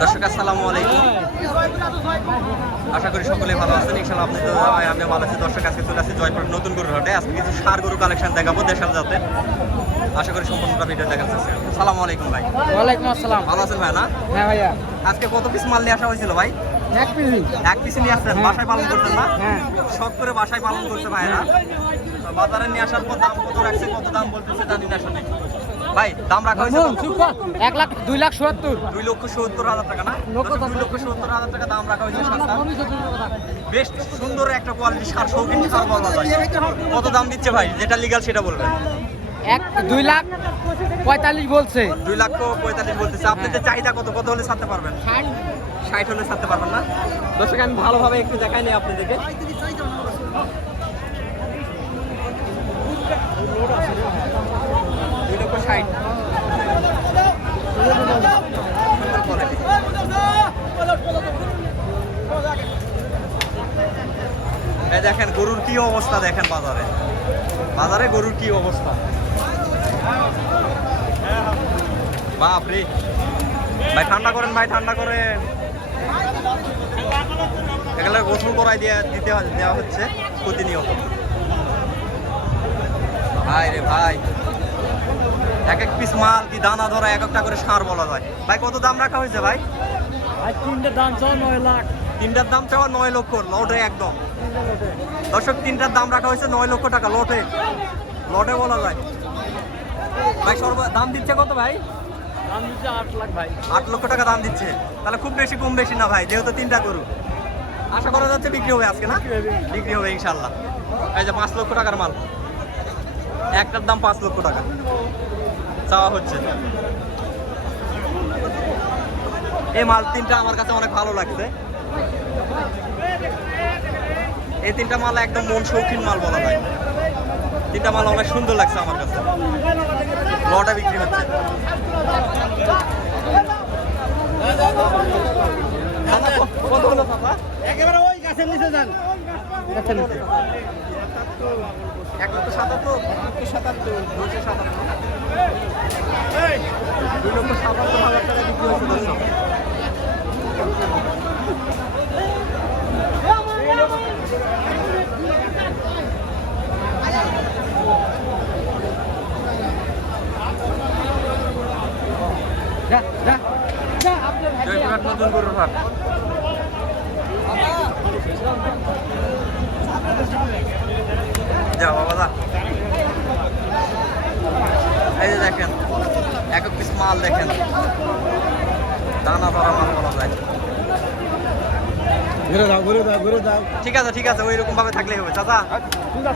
দর্শক আসসালামু আলাইকুম, আশা করি সকলে ভালো আছেন। ইনশাআল্লাহ আপনি তো আমি ভালো আছি। দর্শক আজকে চলে আসছি জয়পুর নতুন গরুর হাটে। আজকে কিছু ষাঁড় গরু কালেকশন দেখাবো দেশাল জাতের। আশা করি সম্পূর্ণটা ভিডিও দেখার চেষ্টা করবেন। আসসালামু আলাইকুম ভাই। ওয়ালাইকুম আসসালাম। ভালো আছেন ভাই? না হ্যাঁ ভাইয়া। আজকে কত পিস মাল নিয়ে আসা হয়েছিল ভাই? এক পিস নিয়ে আসছেন, বাসায় পালন করছেন না? হ্যাঁ। শখ করে বাসায় পালন করছে ভাইরা। বাজারে নিয়ে আসার পর দাম কত রাখছে, কত দাম বলতেছে জানি না শুনে। ভাই দাম রাখা হয়েছে কত? 1,02,70,000 2,70,000 টাকা না? 2,70,000 টাকা দাম রাখা হয়েছে সাতটা। বেশ সুন্দর একটা কোয়ালিটি সার, শৌখিন সার বলা যায়। কত দাম দিচ্ছে ভাই? যেটা লিগাল সেটা বলবেন। 2,45,000 বলছে। 2,45,000 বলতেছে। আপনাদের চাহিদা কত? কত হলে ছাড়তে পারবেন? 60 হলে ছাড়তে পারবেন না? দর্শক আমি ভালোভাবে একটু দেখাই নিই আপনাদেরকে। 2,60,000। এই দেখেন গরুর কি অবস্থা, দেখেন বাজারে বাজারে গরুর কি অবস্থা। বাপরে ভাই, ঠান্ডা করেন ভাই, ঠান্ডা করেন। এগুলো গোসল করাই দেওয়া হচ্ছে প্রতিনিয়ত। ভাই রে ভাই, এক এক পিস মাল কি দানা ধরা এক একটা করে সার বলা যায়। ভাই কত দাম রাখা হয়েছে ভাই? তিনটার দাম চাও 9 লাখ। তিনটার দাম চাওয়া 9 লক্ষ লটে একদম। দর্শক তিনটার দাম রাখা হয়েছে 9 লক্ষ টাকা লটে, লটে বলা যায়। ভাই দাম দিচ্ছে কত ভাই? দাম দিচ্ছে 8 লাখ ভাই। 8 লক্ষ টাকা দাম দিচ্ছে। তাহলে খুব বেশি কম বেশি না ভাই, যেহেতু তিনটা গরু আশা করা যাচ্ছে বিক্রি হবে আজকে না? বিক্রি হবে ইনশাল্লাহ। এই যে 5 লক্ষ টাকার মাল, একটার দাম 5 লক্ষ টাকা চাওয়া হচ্ছে। এই মাল তিনটা আমার কাছে অনেক ভালো লাগছে। এই তিনটা মাল একদম মন শৌখিন মাল বলা যায়। তিনটা মাল অনেক সুন্দর লাগছে আমার কাছে। লটা বিক্রি হচ্ছে। কত হলো পাপা? একেবারে ওই গাছের নিচে যান। 1,77,000, 2,77,000 2,77,000 টাকা বিক্রি হচ্ছে দর্শক। জয়পুরহাট নতুন গরুর হাট। যা বাবা দা, এই যে দেখেন এক পিস মাল দেখেন, দানা ধরা মাল বলা যায়। ঠিক আছে ঠিক আছে, ওই রকম ভাবে থাকলেই হবে চাচা,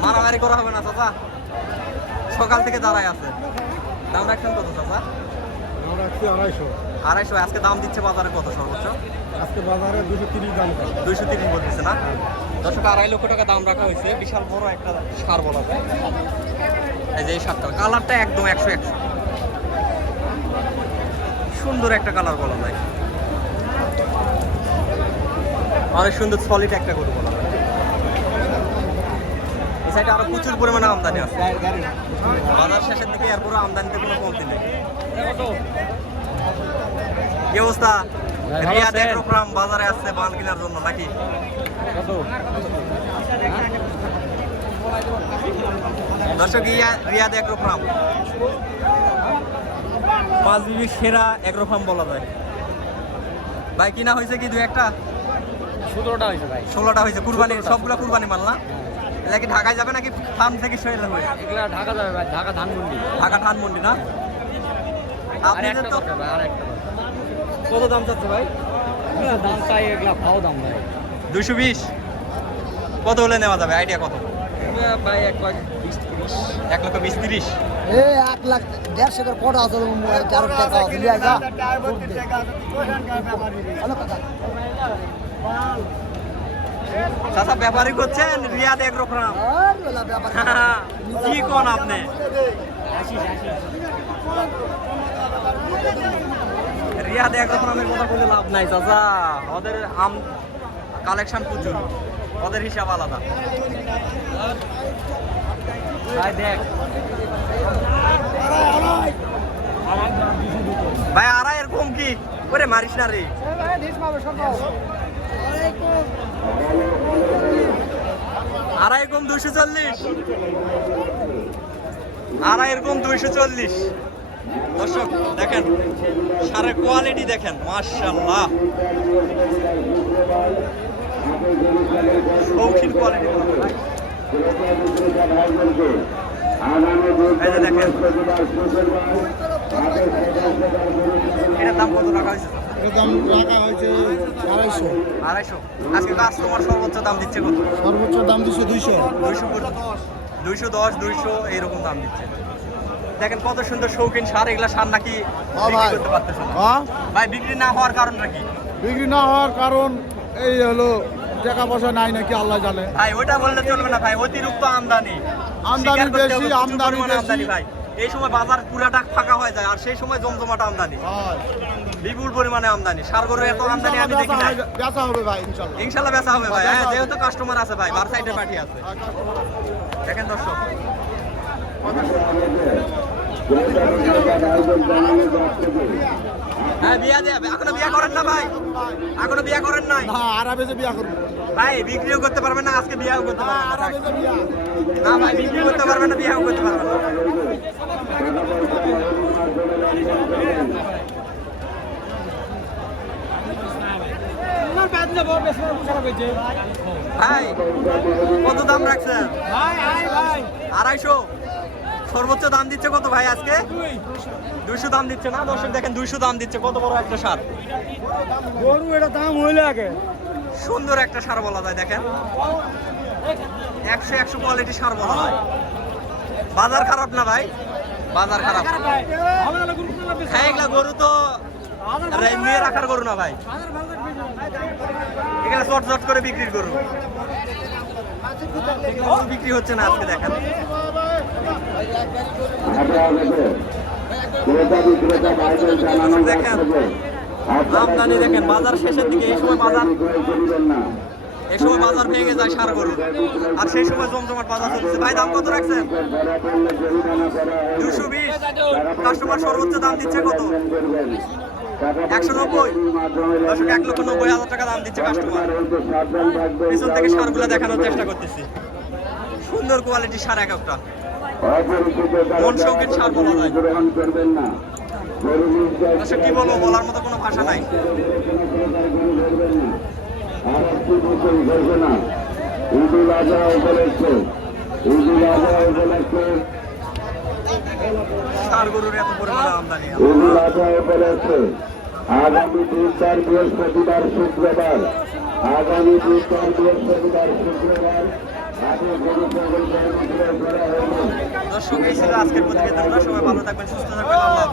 মারামারি করা হবে না চাচা। সকাল থেকে দাঁড়ায় আছে। দাম রাখছেন কত চাচা? 2,500। আজকে দাম দিচ্ছে বাজারে কত সর্বোচ্চ? আজকে বাজারে 230 দাম। 230 বলতেছে না? দর্শক 2.5 লক্ষ টাকা দাম রাখা হয়েছে। বিশাল বড় একটা সার বলা যায়। এই যে এই সারটা কালারটা একদম 100 সুন্দর একটা কালার বলা যায়। অনেক সুন্দর সলিড একটা গরু বলা যায়। এই সাইডে আরো প্রচুর পরিমাণে আমদানি আছে। বাজার শেষের দিকে এরপরে আমদানিতে কোনো কমতি নেই। কি অবস্থা? রিয়াদ এগ্রোফার্ম বাজারে আসছে মাল কেনার জন্য নাকি? দর্শক রিয়াদ এগ্রোফার্ম পাঁচবিবি সেরা এগ্রোফার্ম বলা যায়। ভাই কিনা হয়েছে কি 2-1টা? 17টা হয়েছে ভাই। 16টা হয়েছে। কুরবানির সবগুলো কুরবানি মাল না? এটা কি ঢাকায় যাবে নাকি ফার্ম থেকে সেল হবে? এগুলা ঢাকা যাবে ভাই, ঢাকা ধানমন্ডি। ঢাকা ধানমন্ডি না? আপনাদের তো কত দাম চাচ্ছে ভাই? দাম চাই এগুলা ভাও দাম ভাই। 220। কত হলে নেওয়া যাবে? আইডিয়া কত? ভাই 1,20,30। 1,20,30। 1,50,000 করে কটা আছে? 4 টাকা আছে। লিয়া যা। চাচা ব্যাপারই করছেন রিয়াদ এগ্রোফার্ম? কি কোন আপনি? রিয়াদ এগ্রোফার্মের কথা বলে লাভ নাই চাচা। ওদের আম কালেকশন প্রচুর, ওদের হিসাব আলাদা। ভাই দেখ ভাই, 2.5 এর কম কি? ওরে মারিস না রে। আড়াই কম 240, আড়াইয়ের কম 240। দর্শক দেখেন সারের কোয়ালিটি দেখেন, মাশাআল্লাহ শৌখিন কোয়ালিটি। এই যে দেখেন এটার দাম কত রাখা হয়েছে? দাম রাখা হয়েছে 250। 250। আজকে কাস্টমার সর্বোচ্চ দাম দিচ্ছে কত? সর্বোচ্চ দাম দিচ্ছে 200। 210, 200 এইরকম দাম দিচ্ছে। দেখেন কত সুন্দর শৌখিন সার, এগুলা সার নাকি বিক্রি করতে পারতেছে না ভাই? বিক্রি না হওয়ার কারণটা কি? বিক্রি না হওয়ার কারণ এই হলো টাকা পয়সা নাই নাকি আল্লাহ জানে। ভাই ওটা বললে চলবে না ভাই, অতিরিক্ত আমদানি। আমদানি স্বীকার করতে বেশি, হবে, প্রচুর আমদানি পরিমাণে বেশি। ভাই। এই সময় বাজার পুরাটা ফাঁকা হয়ে যায়, আর সেই সময় জমজমাট আমদানি, বিপুল পরিমাণে আমদানি। সার গরু এত আমদানি আমি দেখি না। বেচা হবে ভাই ইনশাআল্লাহ। ইনশাল্লাহ বেচা হবে ভাই, হ্যাঁ, যেহেতু কাস্টমার আছে ভাই, বার সাইডে পাঠিয়ে আছে। দেখেন দর্শক হ্যাঁ, বিয়া দেবে। এখনো বিয়া করেন না ভাই? এখনো বিয়া করেন নাই না, আরামে যে বিয়া করব ভাই? বিক্রিও করতে পারবেন না, আজকে বিয়াও করতে পারবেন না। আরামে যে বিয়া। না ভাই, বিক্রি করতে পারবেন না, বিয়াও করতে পারবেন না। ভাই কত দাম রাখছেন? 250। সর্বোচ্চ দাম দিচ্ছে কত ভাই আজকে? 200 দাম দিচ্ছে না দর্শক, দেখেন 200 দাম দিচ্ছে। কত বড় একটা সার, গরু এটা দাম হইলে আগে সুন্দর একটা সার বলা যায়। দেখেন 100 কোয়ালিটি সার বলা হয়। বাজার খারাপ না ভাই? বাজার খারাপ। হ্যাঁ, এগুলা গরু তো নিয়ে রাখার গরু না ভাই, এখানে চট চট করে বিক্রির গরু। এগুলো বিক্রি হচ্ছে না আজকে। দেখেন দেখেন আমদানি দেখেন, বাজার শেষের দিকে। এই সময় বাজার ভেঙে যায় সার গরু, আর সেই সময় জমজমাট বাজার চলছে। ভাই দাম কত রাখছেন? 220। কাস্টমার সর্বোচ্চ দাম দিচ্ছে কত? 190। দর্শক 1,90,000 টাকা দাম দিচ্ছে কাস্টমার। পিছন থেকে সারগুলো দেখানোর চেষ্টা করতেছি। সুন্দর কোয়ালিটি সার, এক একটা মন শৌখিন সার বলা যায়। দর্শক কি বলবো, বলার মতো কোনো ভাষা নাই। সার গরুর এত পরিমাণে আমদানি। আগামী 2-4 বৃহস্পতিবার শুক্রবার, আগামী 2-4 বৃহস্পতিবার শুক্রবার দর্শক এই ছিল আজকের প্রতিবেদনটা। সবাই ভালো থাকবেন, সুস্থ থাকবেন। আল্লাহ